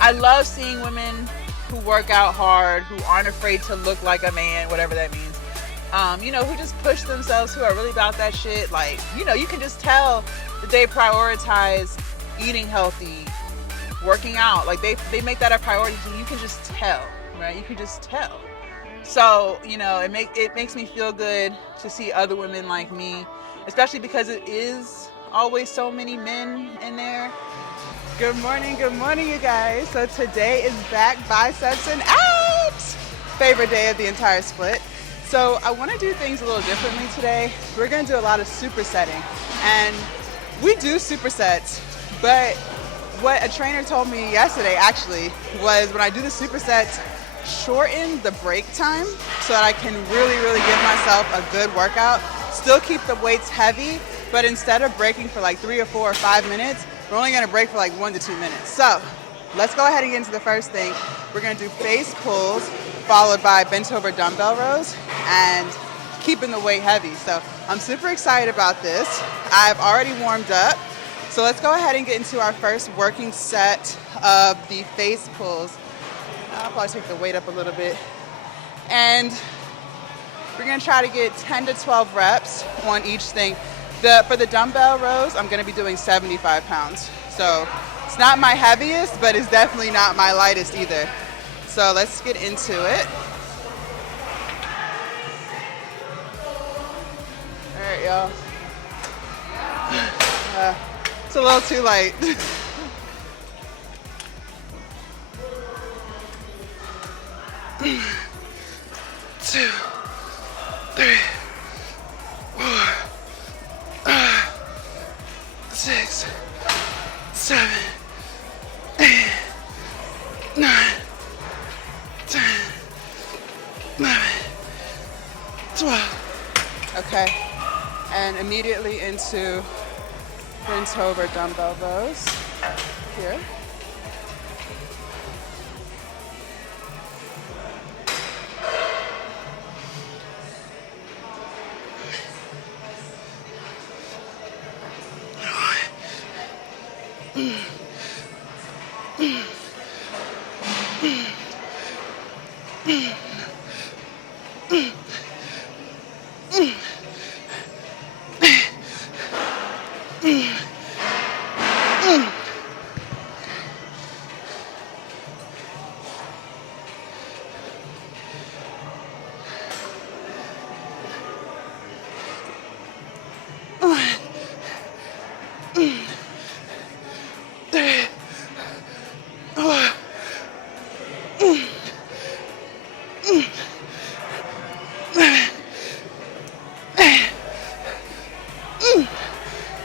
I love seeing women who work out hard, who aren't afraid to look like a man, whatever that means. You know, who just push themselves, who are really about that shit. Like, you know, you can just tell that they prioritize eating healthy, working out. Like they make that a priority. You can just tell, right? You can just tell. So, you know, it makes me feel good to see other women like me, especially because it is always so many men in there. Good morning, you guys. So today is back biceps and abs. Favorite day of the entire split. So I want to do things a little differently today. We're going to do a lot of supersetting, and we do supersets, but what a trainer told me yesterday actually was when I do the supersets, shorten the break time so that I can really give myself a good workout, still keep the weights heavy, but instead of breaking for like 3 or 4 or 5 minutes, we're only going to break for like 1 to 2 minutes. So let's go ahead and get into the first thing. We're going to do face pulls followed by bent over dumbbell rows and keeping the weight heavy. So I'm super excited about this. I've already warmed up. So let's go ahead and get into our first working set of the face pulls. I'll probably take the weight up a little bit. And we're going to try to get 10 to 12 reps on each thing. For the dumbbell rows, I'm going to be doing 75 pounds. So it's not my heaviest, but it's definitely not my lightest either. So let's get into it. All right, y'all. It's a little too light. 2, 3, 4, 6, 7, 8, 9, 10, 11, 12. Okay, and immediately into bent over dumbbell rows here.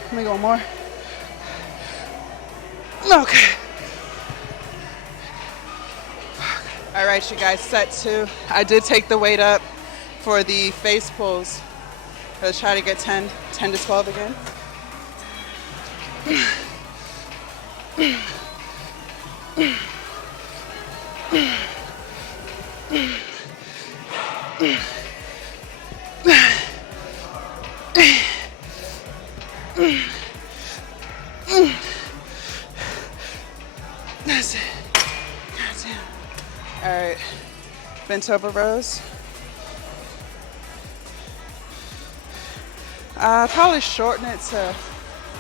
Let me go more. Okay. All right, you guys, set 2. I did take the weight up for the face pulls. Let's try to get 10 to 12 again. That's it. Goddamn. All right, bent over rows. Probably shorten it to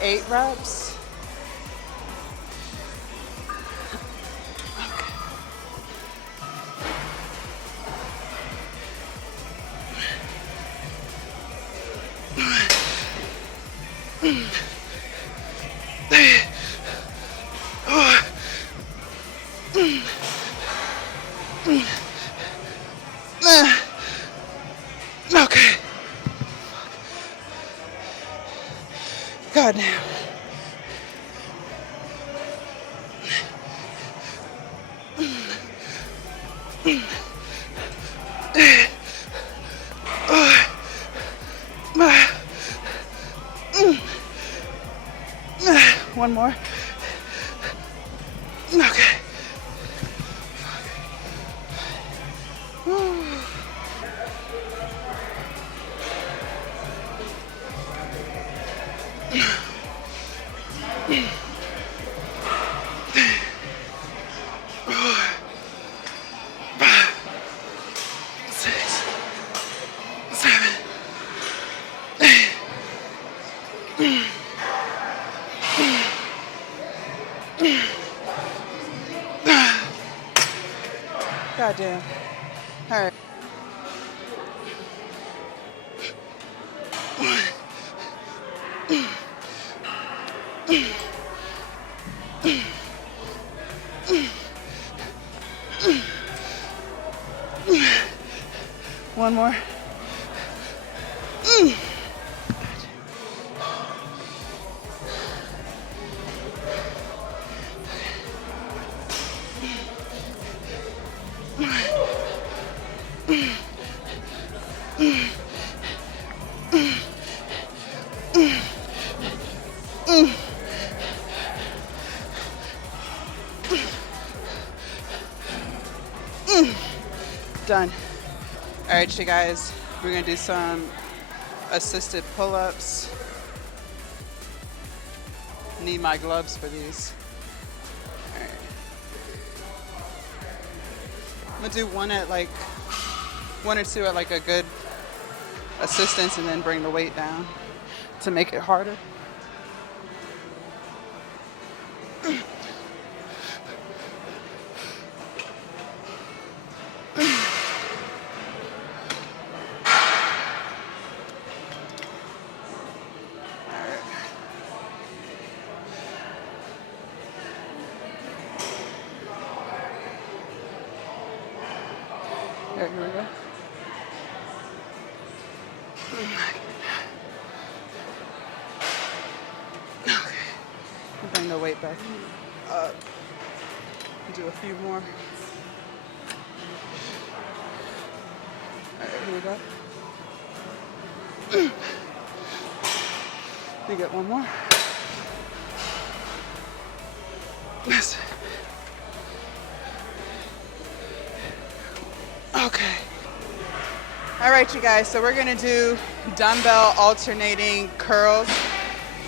8 reps. Okay. God damn. One more. Okay. Goddamn. All right. One more. Done. All right, you guys, we're gonna do some assisted pull-ups. Need my gloves for these. All right. I'm gonna do one or two at like a good assistance, and then bring the weight down to make it harder. Here we go. Okay. Bring the weight back up. Do a few more. All right, here we go. You get one more. Yes. Okay. All right, you guys, so we're gonna do dumbbell alternating curls.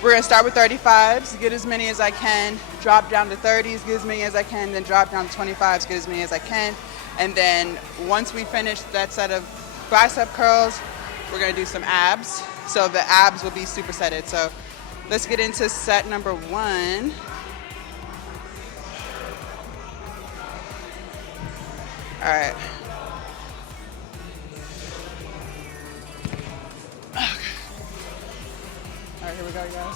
We're gonna start with 35s, get as many as I can, drop down to 30s, get as many as I can, then drop down to 25s, get as many as I can. And then once we finish that set of bicep curls, we're gonna do some abs. So the abs will be supersetted. So let's get into set number 1. All right. All right, here we go, guys.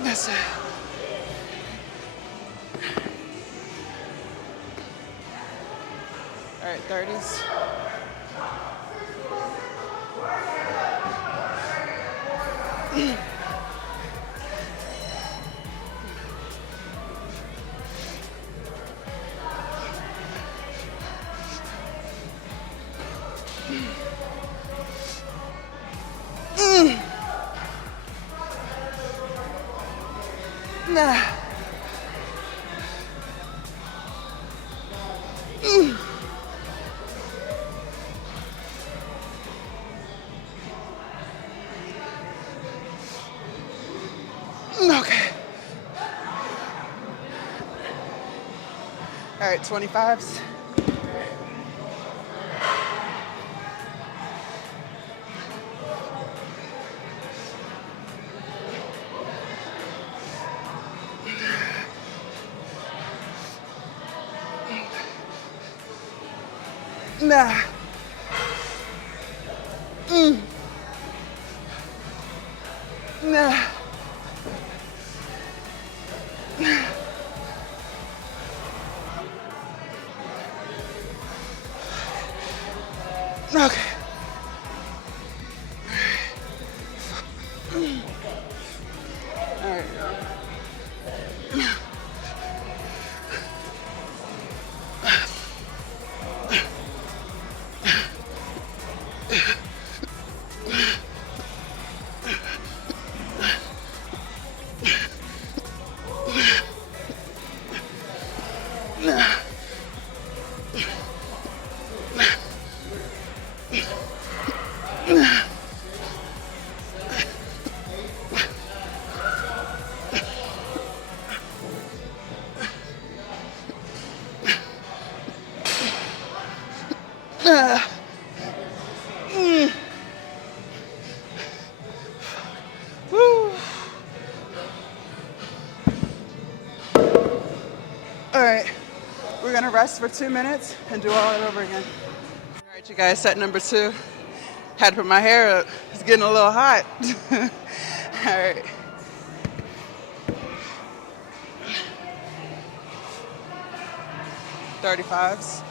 That's it. All right, 30s. Nah. Okay. All right, 25s. Nah. Nah. Okay. All right. gonna rest for 2 minutes and do all that over again. All right, you guys, set number 2. Had to put my hair up. It's getting a little hot. All right. $35s.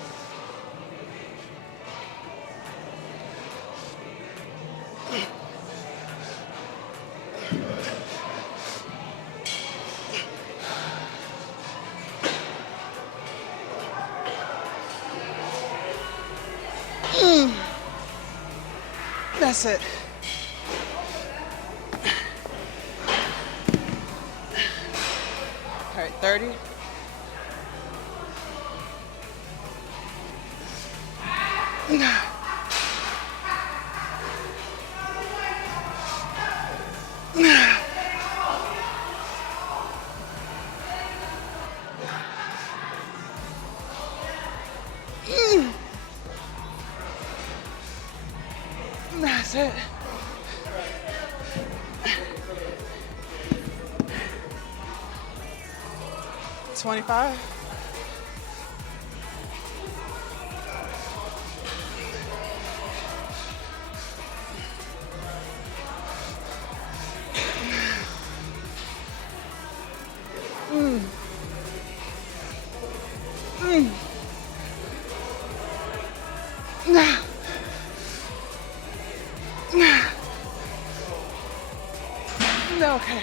That's it. All right, 30. That's it. $25. Okay.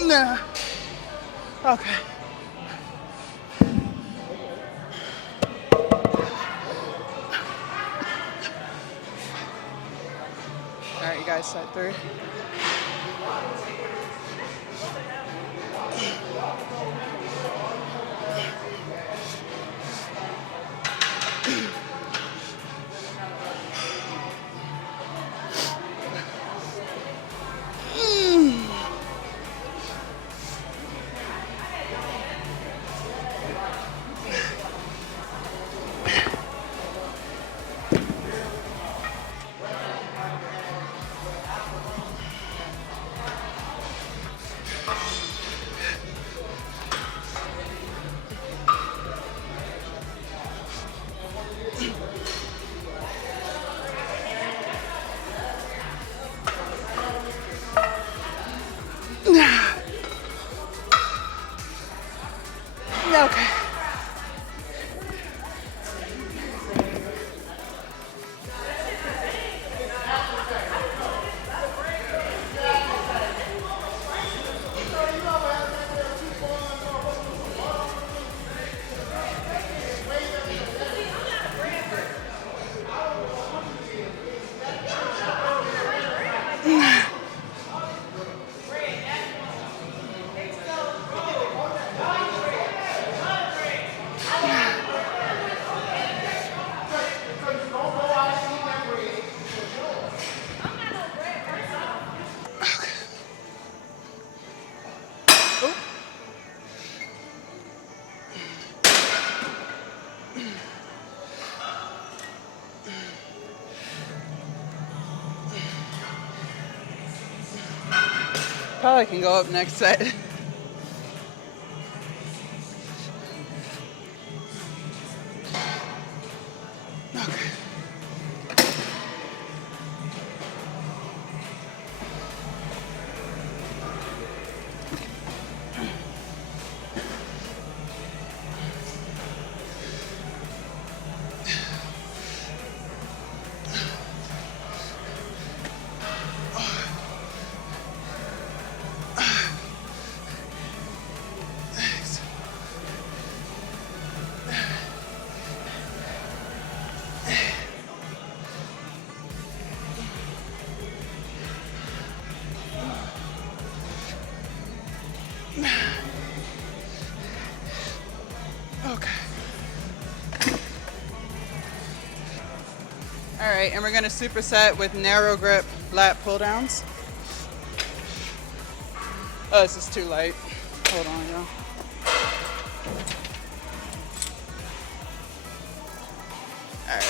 Nah. Okay. All right, you guys, set 3. Okay. Probably can go up next set. Okay. right, and we're gonna superset with narrow grip lat pull downs. Oh, this is too light. Hold on, y'all. All right.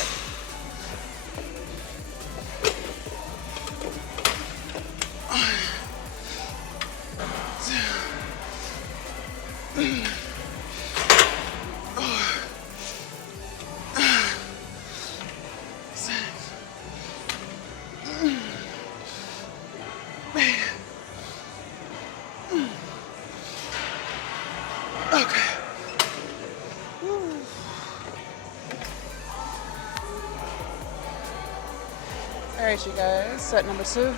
Okay. All right, you guys, set number 2.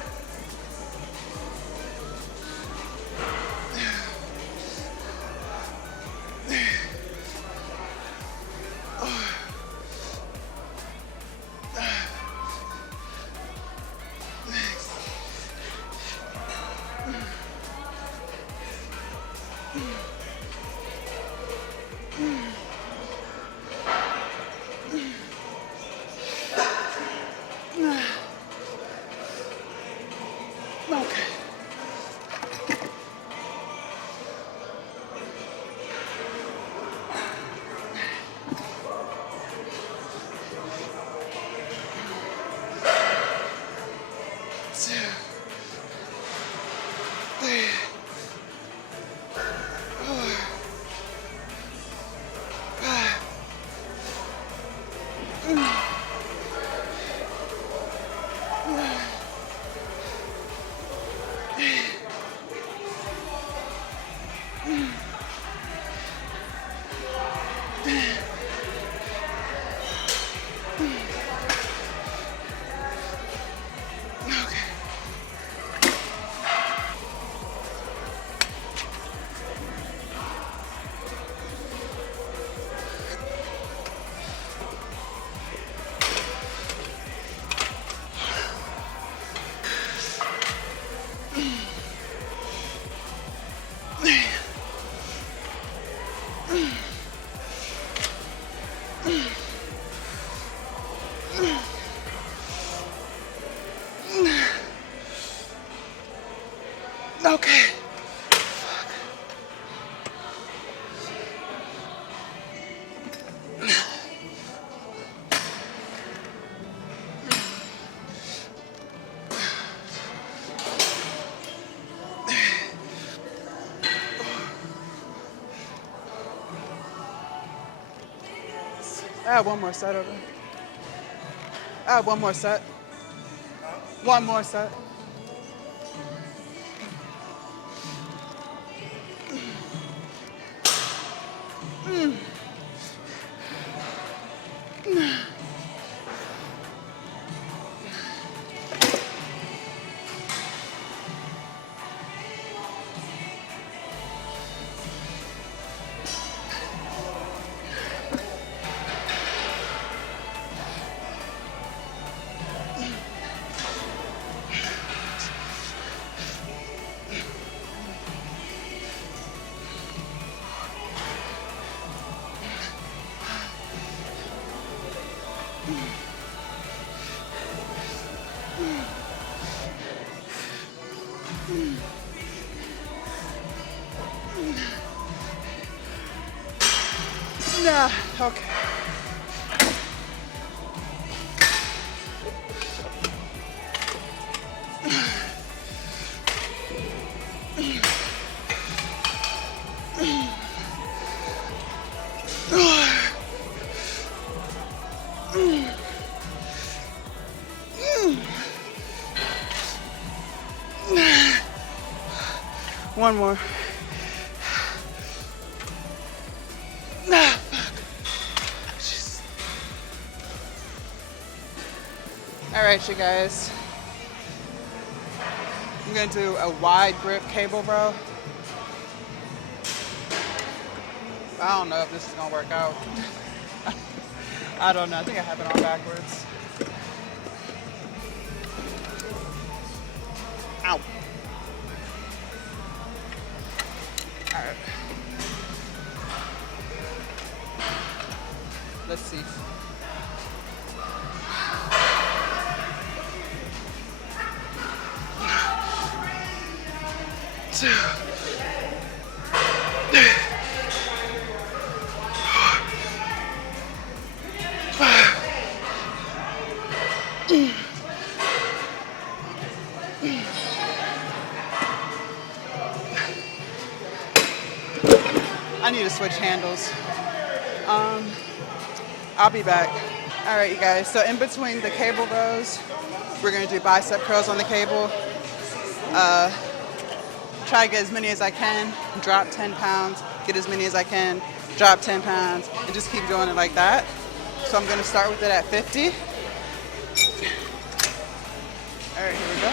Okay. Okay. I have one more set over. I have one more set. One more set. Nah, okay. One more. Nah, fuck. Just... All right, you guys. I'm gonna do a wide grip cable row. I don't know if this is gonna work out. I don't know. I think I have it on backwards. Ow. All right. Let's see. 2, 5. I need to switch handles. I'll be back. All right, you guys. So in between the cable rows, we're gonna do bicep curls on the cable. Try to get as many as I can. Drop 10 pounds. Get as many as I can. Drop 10 pounds, and just keep doing it like that. So I'm gonna start with it at 50. All right, here we go.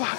Fuck.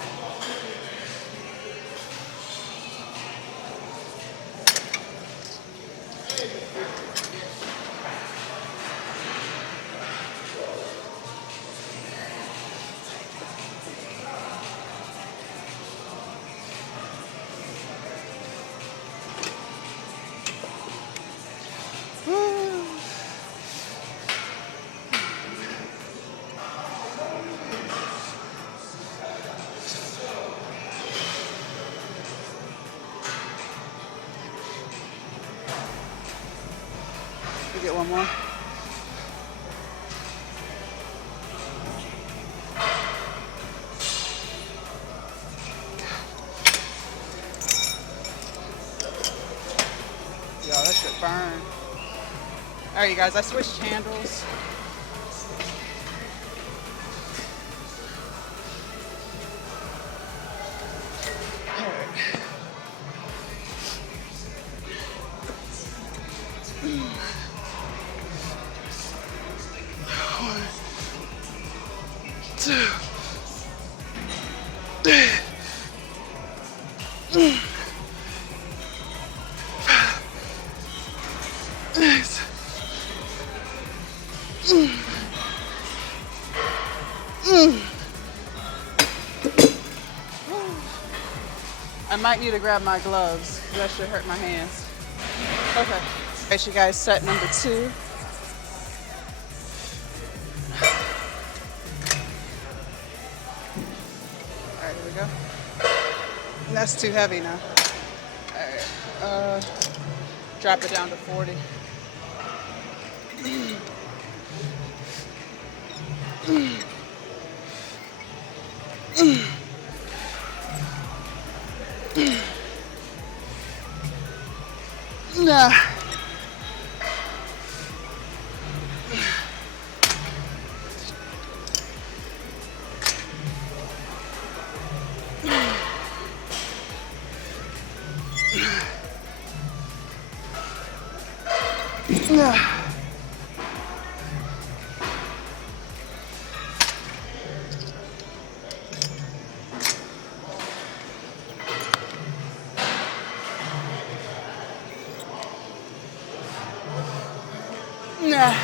We get one more. Yo, that shit burn. All right, you guys, I switched handles. I might need to grab my gloves. That should hurt my hands. Okay. All right, you guys, set number 2. All right, here we go. And that's too heavy now. All right. Drop it down to 40. Nah. Nah. Nah.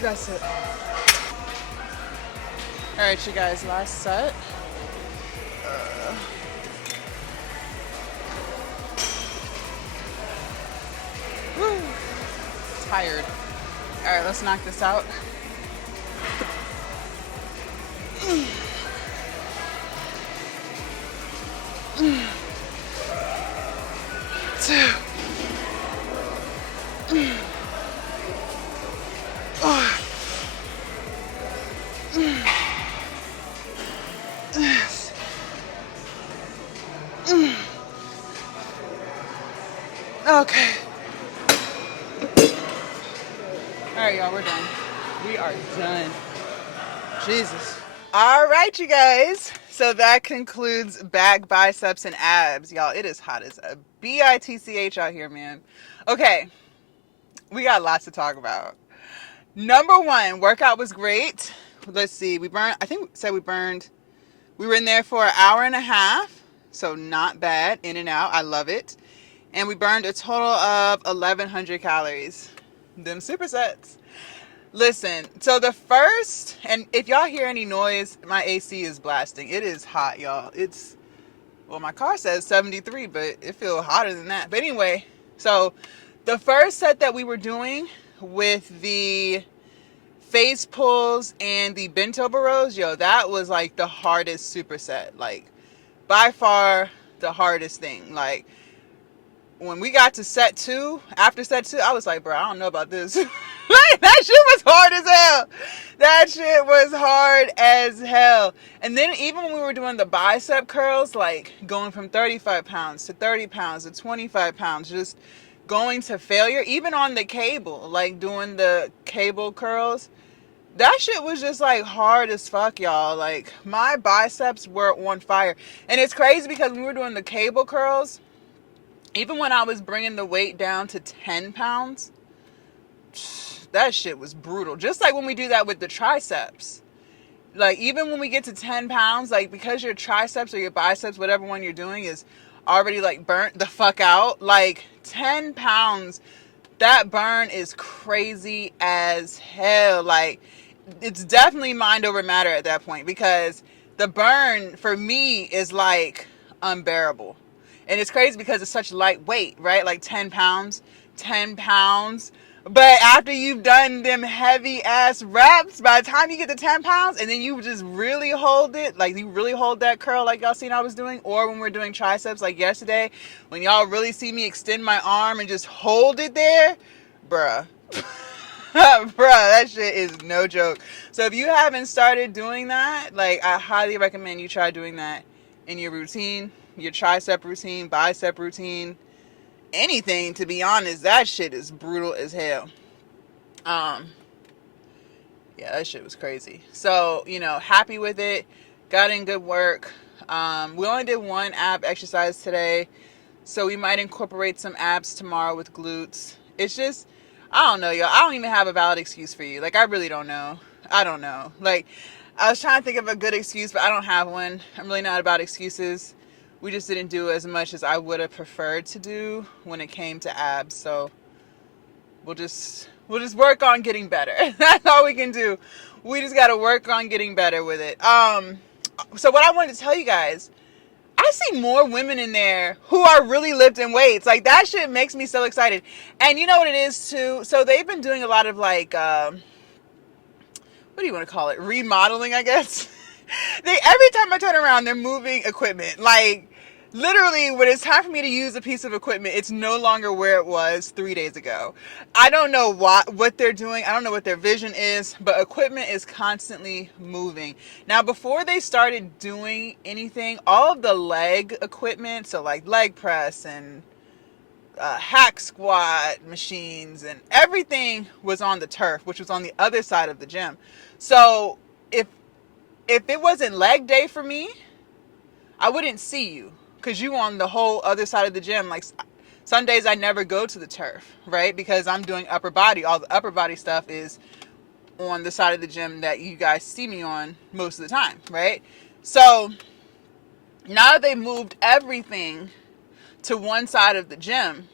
That's it. All right, you guys, last set. Woo. Tired. All right, let's knock this out. Two. Okay. All right, y'all, we're done. We are done. Jesus. All right, you guys. So that concludes back, biceps, and abs. Y'all, it is hot as a bitch out here, man. Okay, we got lots to talk about. Number one, workout was great. Let's see, we burned, I think we said we were in there for an hour and a half. So not bad, in and out. I love it. And we burned a total of 1,100 calories. Them supersets. Listen, so the first, and if y'all hear any noise, my AC is blasting. It is hot, y'all. It's, well, my car says 73, but it feels hotter than that. But anyway, so the first set that we were doing with the face pulls and the bent over rows, yo, that was like the hardest superset. Like, by far the hardest thing. Like, when we got to set two, after set two, I was like, bro, I don't know about this. Like, that shit was hard as hell. That shit was hard as hell. And then even when we were doing the bicep curls, like going from 35 pounds to 30 pounds to 25 pounds, just going to failure, even on the cable, like doing the cable curls, that shit was just like hard as fuck, y'all. Like, my biceps were on fire. And it's crazy because when we were doing the cable curls, even when I was bringing the weight down to 10 pounds, that shit was brutal. Just like when we do that with the triceps. Like, even when we get to 10 pounds, like, because your triceps or your biceps, whatever one you're doing, is already, like, burnt the fuck out, like, 10 pounds, that burn is crazy as hell. Like, it's definitely mind over matter at that point, because the burn, for me, is, like, unbearable. And it's crazy because it's such light weight, right? Like 10 pounds. But after you've done them heavy ass reps, by the time you get to 10 pounds and then you just really hold it, like you really hold that curl like y'all seen I was doing, or when we're doing triceps like yesterday, when y'all really see me extend my arm and just hold it there, bruh. Bruh, that shit is no joke. So if you haven't started doing that, like, I highly recommend you try doing that in your routine, your tricep routine, bicep routine, anything, to be honest. That shit is brutal as hell. Yeah, that shit was crazy. So, happy with it. Got in good work. We only did one ab exercise today, so we might incorporate some abs tomorrow with glutes. It's just, I don't know, y'all. I don't even have a valid excuse for you. Like, I really don't know. I don't know. Like, I was trying to think of a good excuse, but I don't have one. I'm really not about excuses. We just didn't do as much as I would have preferred to do when it came to abs. So we'll just work on getting better. That's all we can do. We just got to work on getting better with it. So what I wanted to tell you guys, I see more women in there who are really lifting weights. Like, that shit makes me so excited. And you know what it is too? So they've been doing a lot of, like, what do you want to call it? Remodeling, I guess. Every time I turn around, they're moving equipment. Like, literally, when it's time for me to use a piece of equipment, it's no longer where it was 3 days ago. I don't know what they're doing. I don't know what their vision is, but equipment is constantly moving. Now, before they started doing anything, all of the leg equipment, so like leg press and hack squat machines and everything, was on the turf, which was on the other side of the gym. So if it wasn't leg day for me, I wouldn't see you, because you on the whole other side of the gym. Like, some days I never go to the turf, right? Because I'm doing upper body. All the upper body stuff is on the side of the gym that you guys see me on most of the time, right? So now that they moved everything to one side of the gym,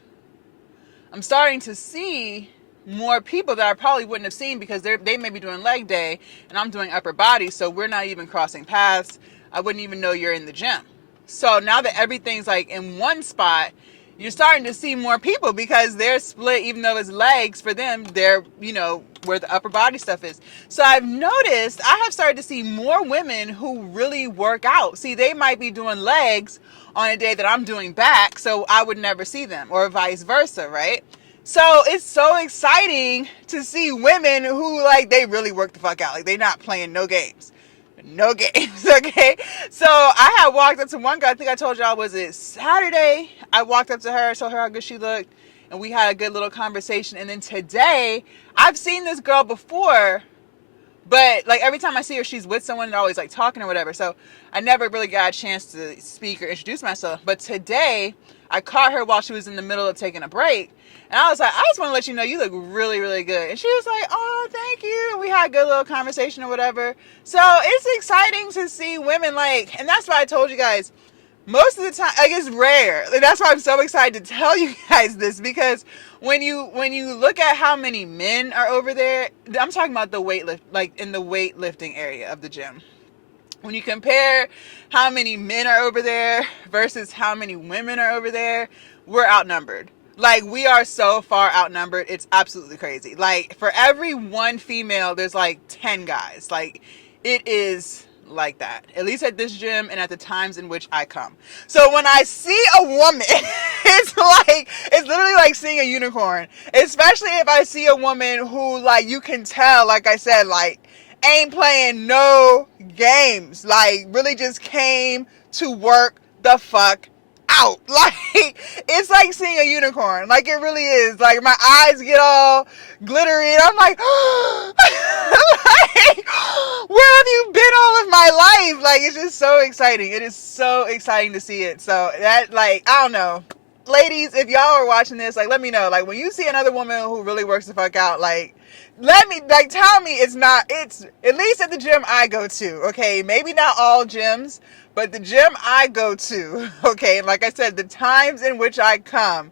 I'm starting to see more people that I probably wouldn't have seen because they may be doing leg day and I'm doing upper body, so we're not even crossing paths. I wouldn't even know you're in the gym. So now that everything's like in one spot, you're starting to see more people because they're split, even though it's legs for them, they're, you know, where the upper body stuff is. So I've noticed I have started to see more women who really work out. See, they might be doing legs on a day that I'm doing back, so I would never see them, or vice versa, right? So it's so exciting to see women who, like, they really work the fuck out. Like, they not playing no games. No games, okay? So I had walked up to one girl, I think I told y'all, was it Saturday? I walked up to her, told her how good she looked, and we had a good little conversation. And then today, I've seen this girl before, but like every time I see her, she's with someone and always like talking or whatever. So I never really got a chance to speak or introduce myself. But today, I caught her while she was in the middle of taking a break. And I was like, I just want to let you know you look really, really good. And she was like, oh, thank you. And we had a good little conversation or whatever. So it's exciting to see women like, and that's why I told you guys, most of the time, like, it's rare. Like, that's why I'm so excited to tell you guys this, because when you look at how many men are over there, I'm talking about the weightlift, like in the weightlifting area of the gym. When you compare how many men are over there versus how many women are over there, we're outnumbered. Like, we are so far outnumbered, it's absolutely crazy. Like, for every one female, there's like 10 guys. Like, it is like that, at least at this gym and at the times in which I come. So when I see a woman, it's literally like seeing a unicorn, especially if I see a woman who, like, you can tell, like I said, like, ain't playing no games, like, really just came to work the fuck out. Like, it's like seeing a unicorn. Like, it really is. Like, my eyes get all glittery and I'm like, like, where have you been all of my life? Like, it's just so exciting. It is so exciting to see it. So that, like, I don't know, ladies, if y'all are watching this, like, let me know, like, when you see another woman who really works the fuck out, like, let me, like, tell me it's at least at the gym I go to, okay? Maybe not all gyms, but the gym I go to, okay? Like I said, the times in which I come,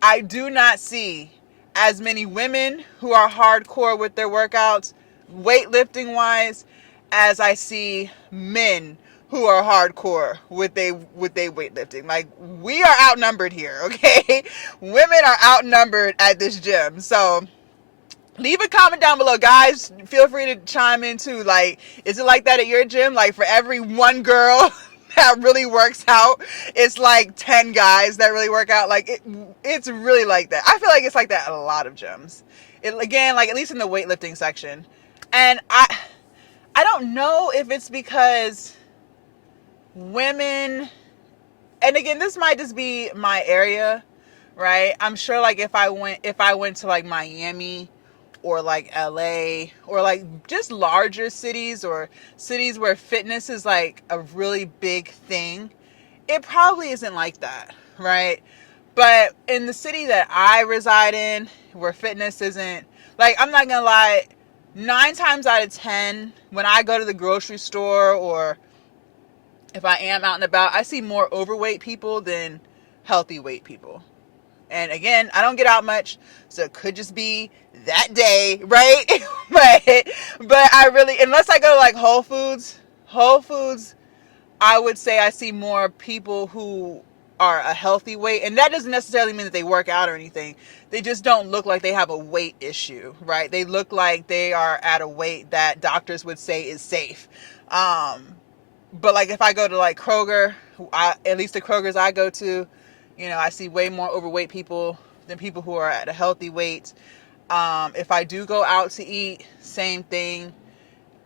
I do not see as many women who are hardcore with their workouts, weightlifting wise, as I see men who are hardcore with they weightlifting. Like, we are outnumbered here, okay? Women are outnumbered at this gym. So leave a comment down below, guys. Feel free to chime in too. Like, is it like that at your gym? Like, for every one girl that really works out, it's like 10 guys that really work out. Like, it's really like that. I feel like it's like that at a lot of gyms. Again, like, at least in the weightlifting section. And I don't know if it's because women, and again, this might just be my area, right? I'm sure, like, if I went to like Miami or like LA or like just larger cities or cities where fitness is like a really big thing, it probably isn't like that, right? But in the city that I reside in, where fitness isn't, like, I'm not gonna lie, 9 times out of 10, when I go to the grocery store or if I am out and about, I see more overweight people than healthy weight people. And again, I don't get out much, so it could just be that day, right? but I really, unless I go to like Whole Foods, I would say I see more people who are a healthy weight, and that doesn't necessarily mean that they work out or anything. They just don't look like they have a weight issue, right? They look like they are at a weight that doctors would say is safe. But like, if I go to like Kroger, at least the Krogers I go to, you know, I see way more overweight people than people who are at a healthy weight. If I do go out to eat, same thing.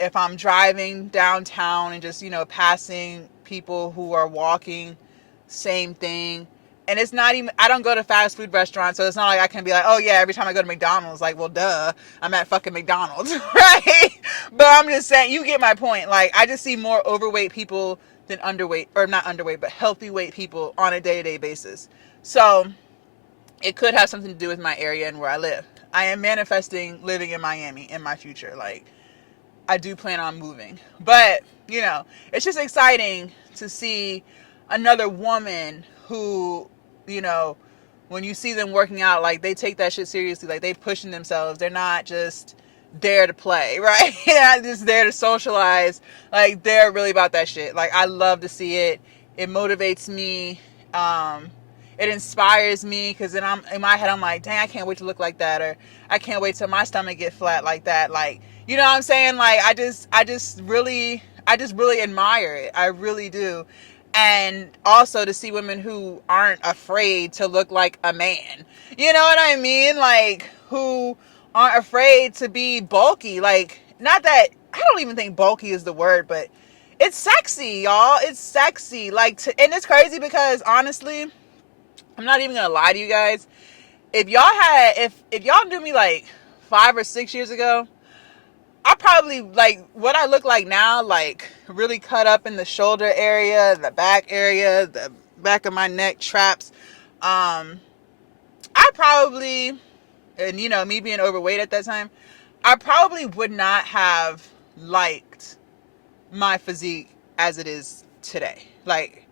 If I'm driving downtown and just, you know, passing people who are walking, same thing. And it's not even, I don't go to fast food restaurants, so it's not like I can be like, oh yeah, every time I go to McDonald's, like, well, duh, I'm at fucking McDonald's, right? But I'm just saying, you get my point. Like, I just see more overweight people than underweight, or not underweight, but healthy weight people on a day-to-day basis. So it could have something to do with my area and where I live. I am manifesting living in Miami in my future. Like, I do plan on moving. But, you know, it's just exciting to see another woman who, you know, when you see them working out, like they take that shit seriously. Like they pushing themselves. They're not just there to play, right? They're not just there to socialize. Like they're really about that shit. Like I love to see it. It motivates me. It inspires me because then I'm in my head. I'm like, dang, I can't wait to look like that, or I can't wait till my stomach get flat like that. Like, you know what I'm saying? Like I just really admire it. I really do. And also to see women who aren't afraid to look like a man. You know what I mean? Like who aren't afraid to be bulky. Like, not that, I don't even think bulky is the word, but it's sexy, y'all. It's sexy. Like, and it's crazy because honestly, I'm not even gonna lie to you guys. If y'all knew me like 5 or 6 years ago, I probably, like, what I look like now, like, really cut up in the shoulder area, the back of my neck, traps. I probably, and you know, me being overweight at that time, I probably would not have liked my physique as it is today. Like,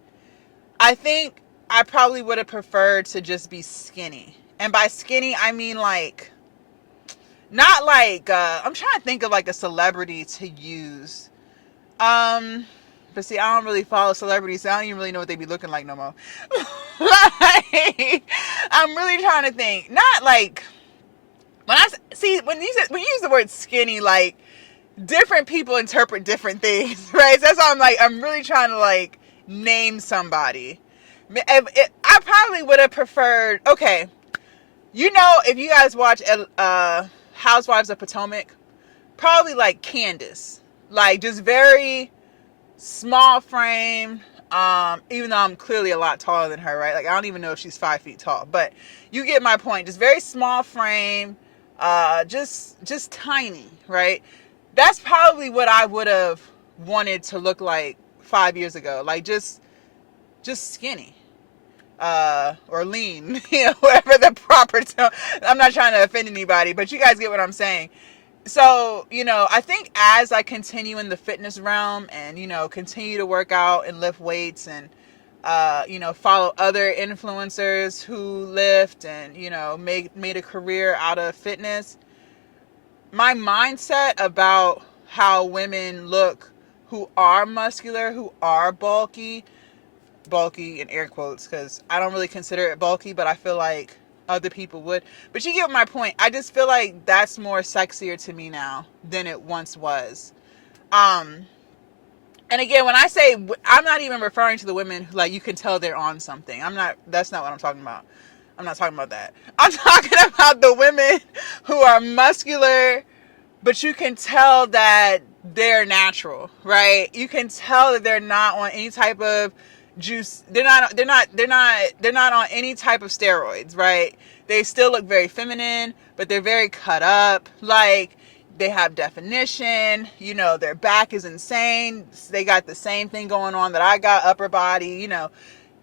I think I probably would have preferred to just be skinny. And by skinny, I mean like, not like, I'm trying to think of like a celebrity to use. But see, I don't really follow celebrities, so I don't even really know what they be looking like no more. Like, I'm really trying to think. Not like, when you use the word skinny, like, different people interpret different things, right? So that's why I'm like, I'm really trying to like name somebody. I probably would have preferred, okay, you know, if you guys watch Housewives of Potomac, probably like Candace, like just very small frame. Even though I'm clearly a lot taller than her, right? Like I don't even know if she's 5 feet tall, but you get my point. Just very small frame, just tiny, right? That's probably what I would have wanted to look like 5 years ago. Like just skinny. Or lean, you know, whatever the proper term. I'm not trying to offend anybody, but you guys get what I'm saying. So, you know, I think as I continue in the fitness realm and, you know, continue to work out and lift weights and, you know, follow other influencers who lift and, you know, made a career out of fitness, my mindset about how women look who are muscular, who are bulky in air quotes, because I don't really consider it bulky, but I feel like other people would. But you get my point. I just feel like that's more sexier to me now than it once was. And again, when I say, I'm not even referring to the women who, like, you can tell they're on something. That's not what I'm talking about. I'm not talking about that. I'm talking about the women who are muscular, but you can tell that they're natural, right? You can tell that they're not on any type of juice. They're not on any type of steroids, right? They still look very feminine, but they're very cut up. Like, they have definition, you know, their back is insane. They got the same thing going on that I got, upper body, you know.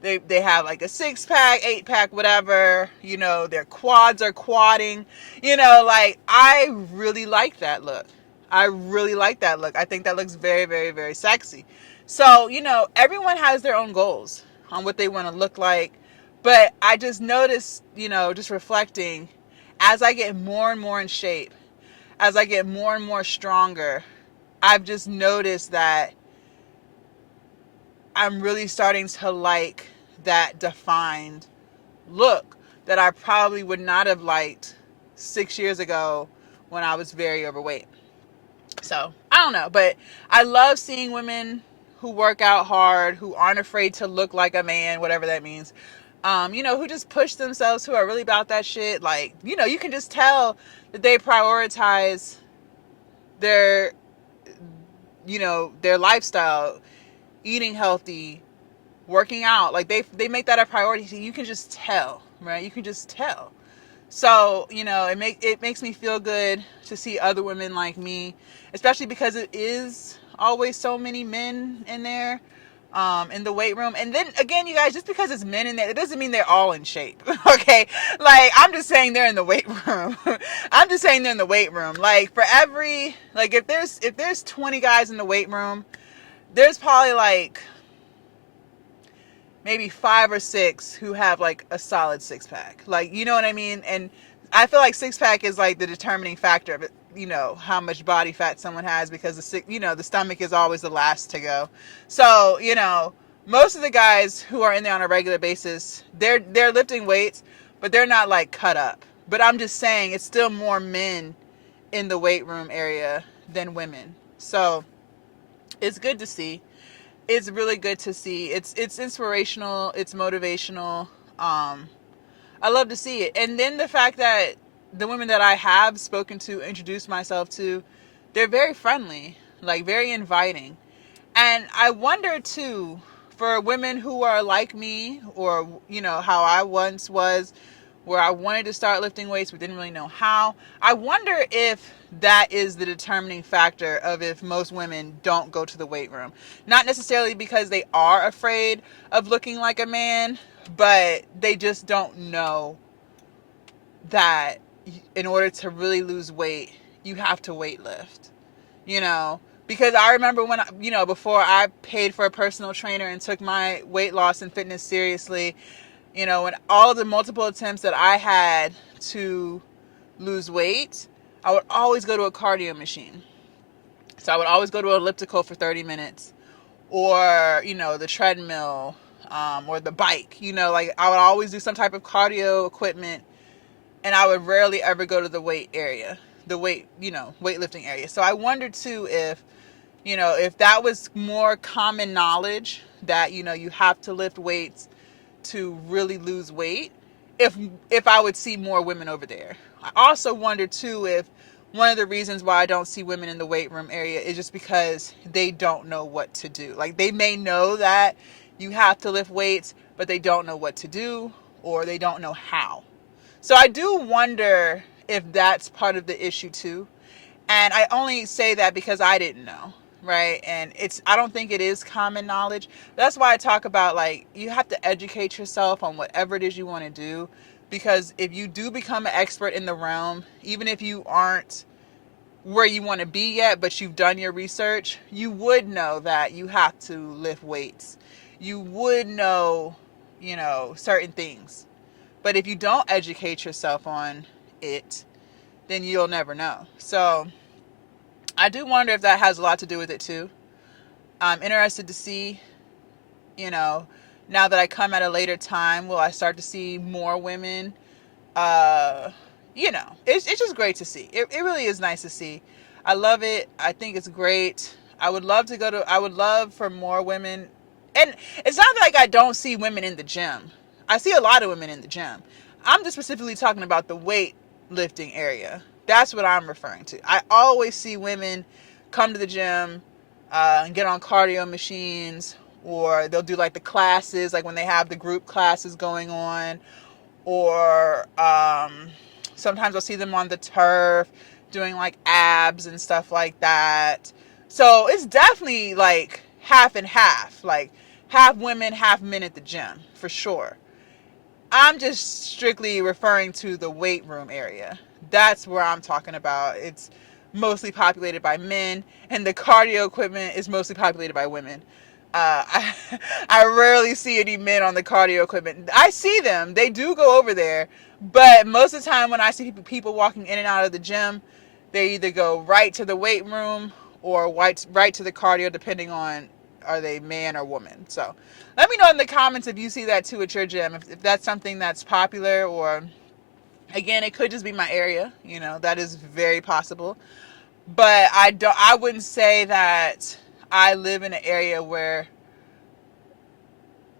They have like a 6-pack, 8-pack, whatever, you know, their quads are quadding, you know, like, I really like that look. I really like that look. I think that looks very, very, very sexy. So, you know, everyone has their own goals on what they want to look like. But I just noticed, you know, just reflecting, as I get more and more in shape, as I get more and more stronger, I've just noticed that I'm really starting to like that defined look that I probably would not have liked 6 years ago when I was very overweight. So, I don't know, but I love seeing women who work out hard, who aren't afraid to look like a man, whatever that means. You know, who just push themselves, who are really about that shit. Like, you know, you can just tell that they prioritize their, you know, their lifestyle, eating healthy, working out. Like, they make that a priority. So you can just tell, right? You can just tell. So, you know, it makes me feel good to see other women like me, especially because it is always so many men in there, in the weight room. And then again, you guys, just because it's men in there, it doesn't mean they're all in shape. Okay. Like, I'm just saying they're in the weight room. I'm just saying they're in the weight room. Like, for every, like, if there's 20 guys in the weight room, there's probably like maybe 5 or 6 who have like a solid six pack. Like, you know what I mean? And I feel like six pack is like the determining factor of it, you know, how much body fat someone has, because the stomach is always the last to go. So, you know, most of the guys who are in there on a regular basis, they're lifting weights, but they're not like cut up. But I'm just saying it's still more men in the weight room area than women. So, it's good to see. It's really good to see. It's inspirational, it's motivational. I love to see it. And then the fact that the women that I have spoken to, introduced myself to, they're very friendly, like very inviting. And I wonder too, for women who are like me, or, you know, how I once was, where I wanted to start lifting weights but didn't really know how. I wonder if that is the determining factor of if most women don't go to the weight room. Not necessarily because they are afraid of looking like a man, but they just don't know that in order to really lose weight, you have to weight lift. You know, because I remember when, you know, before I paid for a personal trainer and took my weight loss and fitness seriously, you know, and all of the multiple attempts that I had to lose weight, I would always go to a cardio machine. So I would always go to an elliptical for 30 minutes, or, you know, the treadmill, or the bike. You know, like I would always do some type of cardio equipment, and I would rarely ever go to the weight area, the weightlifting area. So I wondered too if, you know, if that was more common knowledge, that, you know, you have to lift weights to really lose weight, if I would see more women over there. I also wonder too if one of the reasons why I don't see women in the weight room area is just because they don't know what to do. Like, they may know that you have to lift weights, but they don't know what to do, or they don't know how. So I do wonder if that's part of the issue too. And I only say that because I didn't know, right? And I don't think it is common knowledge. That's why I talk about, like, you have to educate yourself on whatever it is you want to do. Because if you do become an expert in the realm, even if you aren't where you want to be yet, but you've done your research, you would know that you have to lift weights. You would know, you know, certain things. But if you don't educate yourself on it, then you'll never know. So I do wonder if that has a lot to do with it too. I'm interested to see, you know, now that I come at a later time, will I start to see more women? Uh, you know, it's just great to see. It really is nice to see. I love it. I think it's great. I would love for more women. And it's not like I don't see women in the gym. I see a lot of women in the gym. I'm just specifically talking about the weight lifting area. That's what I'm referring to. I always see women come to the gym, and get on cardio machines, or they'll do like the classes, like when they have the group classes going on, or sometimes I'll see them on the turf doing like abs and stuff like that. So it's definitely like half and half, like half women, half men at the gym, for sure. I'm just strictly referring to the weight room area. That's where I'm talking about. It's mostly populated by men, and the cardio equipment is mostly populated by women. I, I rarely see any men on the cardio equipment. I see them. They do go over there. But most of the time when I see people walking in and out of the gym, they either go right to the weight room or right to the cardio, depending on are they man or woman. So let me know in the comments if you see that too at your gym, if that's something that's popular, or again, it could just be my area. You know, that is very possible. But I wouldn't say that I live in an area where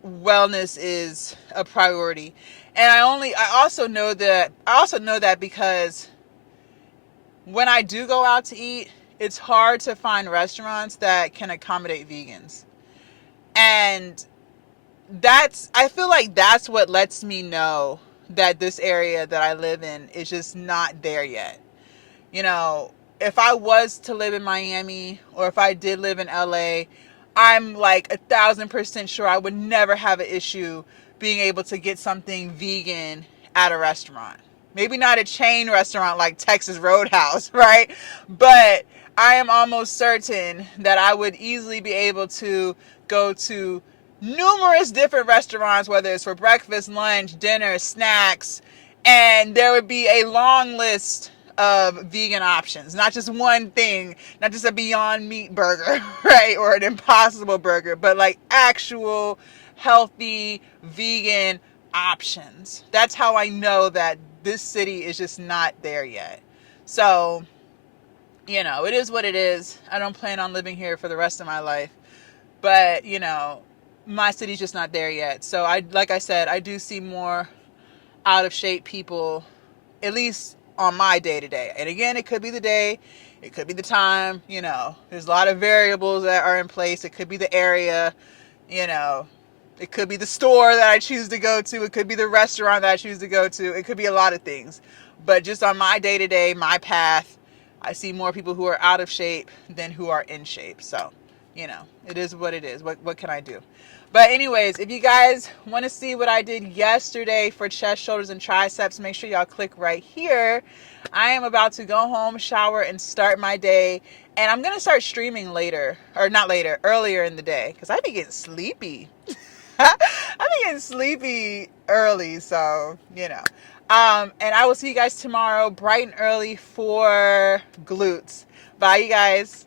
wellness is a priority. And I also know that because when I do go out to eat, it's hard to find restaurants that can accommodate vegans. And I feel like that's what lets me know that this area that I live in is just not there yet. You know, if I was to live in Miami, or if I did live in LA, I'm like 1,000% sure I would never have an issue being able to get something vegan at a restaurant. Maybe not a chain restaurant like Texas Roadhouse, right? But I am almost certain that I would easily be able to go to numerous different restaurants, whether it's for breakfast, lunch, dinner, snacks, and there would be a long list of vegan options, not just one thing, not just a Beyond Meat burger, right, or an Impossible burger, but like actual healthy vegan options. That's how I know that this city is just not there yet. So, it is what it is. I don't plan on living here for the rest of my life, but my city's just not there yet. So like I said, I do see more out of shape people, at least on my day to day. And again, it could be the day, it could be the time. There's a lot of variables that are in place. It could be the area, you know, it could be the store that I choose to go to. It could be the restaurant that I choose to go to. It could be a lot of things. But just on my day to day, my path, I see more people who are out of shape than who are in shape. So, it is what it is. What can I do? But anyways, if you guys want to see what I did yesterday for chest, shoulders, and triceps, make sure y'all click right here. I am about to go home, shower, and start my day. And I'm going to start streaming later. Or not later, earlier in the day. Because I be getting sleepy. I be getting sleepy early, so, and I will see you guys tomorrow, bright and early, for glutes. Bye, you guys.